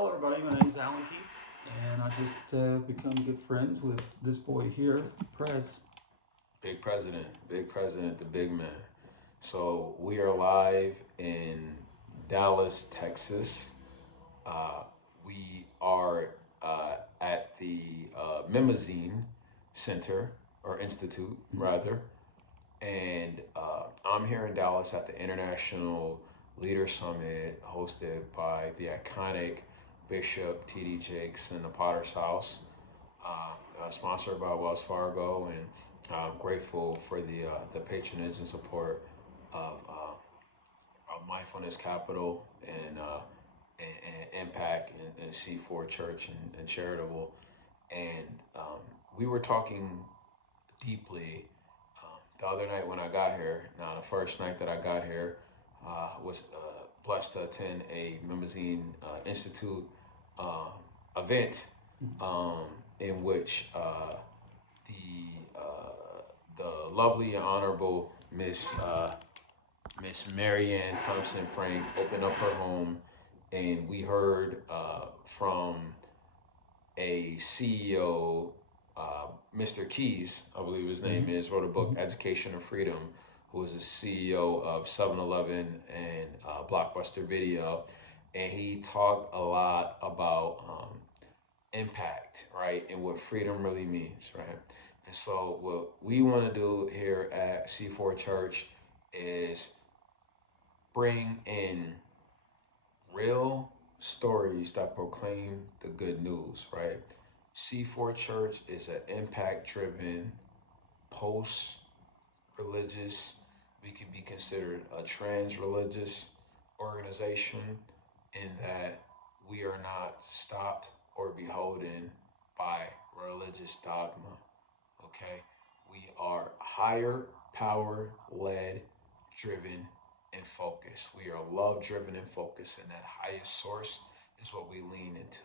Hello, everybody. My name is Alan Keith, and I just become good friends with this boy here, Prez. Big president, the big man. So we are live in Dallas, Texas. Uh, we are at the Memysone Center or Institute, rather, and I'm here in Dallas at the International Leader Summit hosted by the iconic Bishop T.D. Jakes in the Potter's House, sponsored by Wells Fargo, and I'm grateful for the patronage and support of Mindfulness Capital and Impact and C4 Church and Charitable. And we were talking deeply the other night when I got here. Now, the first night that I got here was blessed to attend a Memysone Institute uh, event um, in which the lovely and honorable Miss Marianne Thompson Frank opened up her home, and we heard from a CEO, Mr. Keys, I believe his name is, wrote a book, Education of Freedom, who was the CEO of 7-Eleven and Blockbuster Video. And he talked a lot about impact, right? And what freedom really means, right? And so what we want to do here at C4 Church is bring in real stories that proclaim the good news, right? C4 Church is an impact driven, post religious, we could be considered a trans religious organization in that we are not stopped or beholden by religious dogma, okay? We are higher power led, driven, and focused. We are love driven and focused, and that highest source is what we lean into.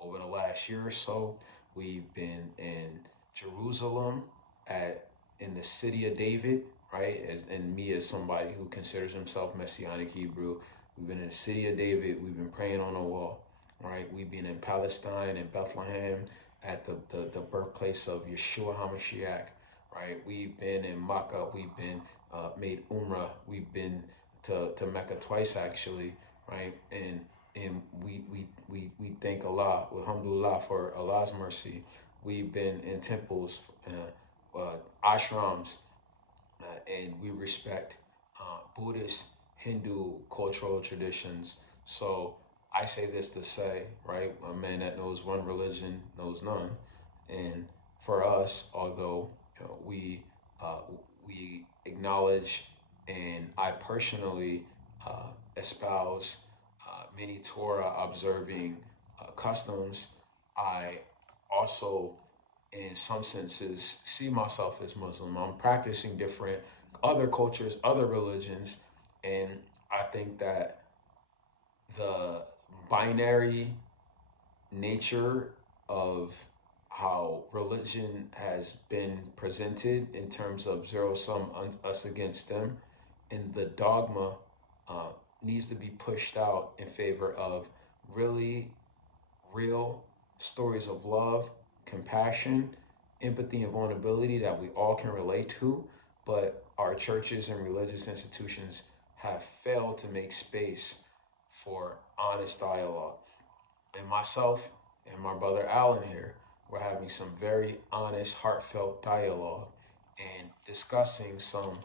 Over the last year or so, we've been in Jerusalem, at in the city of David, right? And me as somebody who considers himself Messianic Hebrew, we've been in the city of David. We've been praying on the wall, right? We've been in Palestine and Bethlehem at the birthplace of Yeshua HaMashiach, right? We've been in Makkah. We've been made Umrah. We've been to Mecca twice, actually, right? And we thank Allah, alhamdulillah, for Allah's mercy. We've been in temples, ashrams, and we respect Buddhist, Hindu cultural traditions. So I say this to say, right, a man that knows one religion knows none. And for us, although uh, we acknowledge, and I personally espouse many Torah observing customs, I also, in some senses, see myself as Muslim. I'm practicing different other cultures, other religions, and I think that the binary nature of how religion has been presented in terms of zero sum, us against them, and the dogma uh, needs to be pushed out in favor of really real stories of love, compassion, empathy, and vulnerability that we all can relate to, but our churches and religious institutions have failed to make space for honest dialogue. And myself and my brother Alan here, we're having some very honest, heartfelt dialogue and discussing some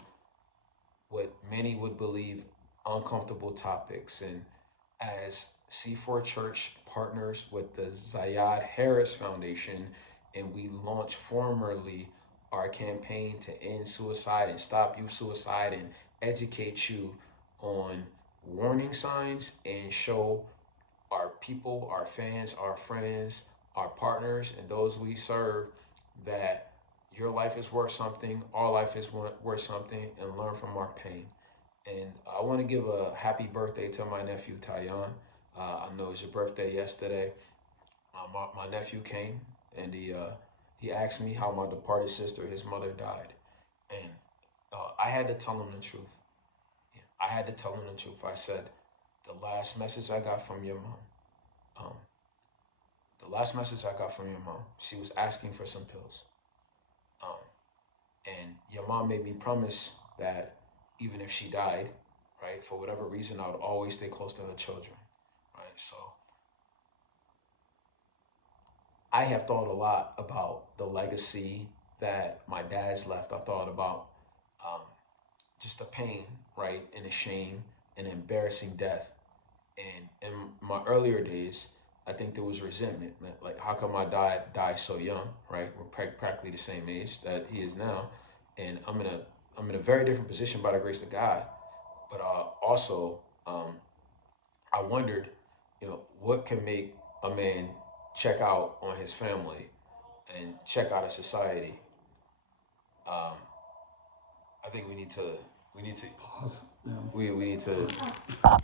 what many would believe uncomfortable topics. And as C4 Church partners with the Zayed Harris Foundation, and we launch formally our campaign to end suicide and stop youth suicide and educate you on warning signs and show our people, our fans, our friends, our partners, and those we serve that your life is worth something, our life is worth something, and learn from our pain. And I want to give a happy birthday to my nephew, Tyon. I know it was your birthday yesterday. My nephew came, and he asked me how my departed sister, his mother, died. And I had to tell him the truth. I had to tell him the truth. I said, the last message I got from your mom Um, the last message I got from your mom, she was asking for some pills. Um, and your mom made me promise that even if she died, right, for whatever reason, I would always stay close to her children, right? So I have thought a lot about the legacy that my dad's left. I thought about um, just the pain, right, and the shame and embarrassing death. And in my earlier days, I think there was resentment. Like, how come my dad died so young, right? We're practically the same age that he is now, and I'm in a very different position by the grace of God. But also, I wondered, what can make a man check out on his family and check out of society. Um, I think we need to Pause. Yeah. we need to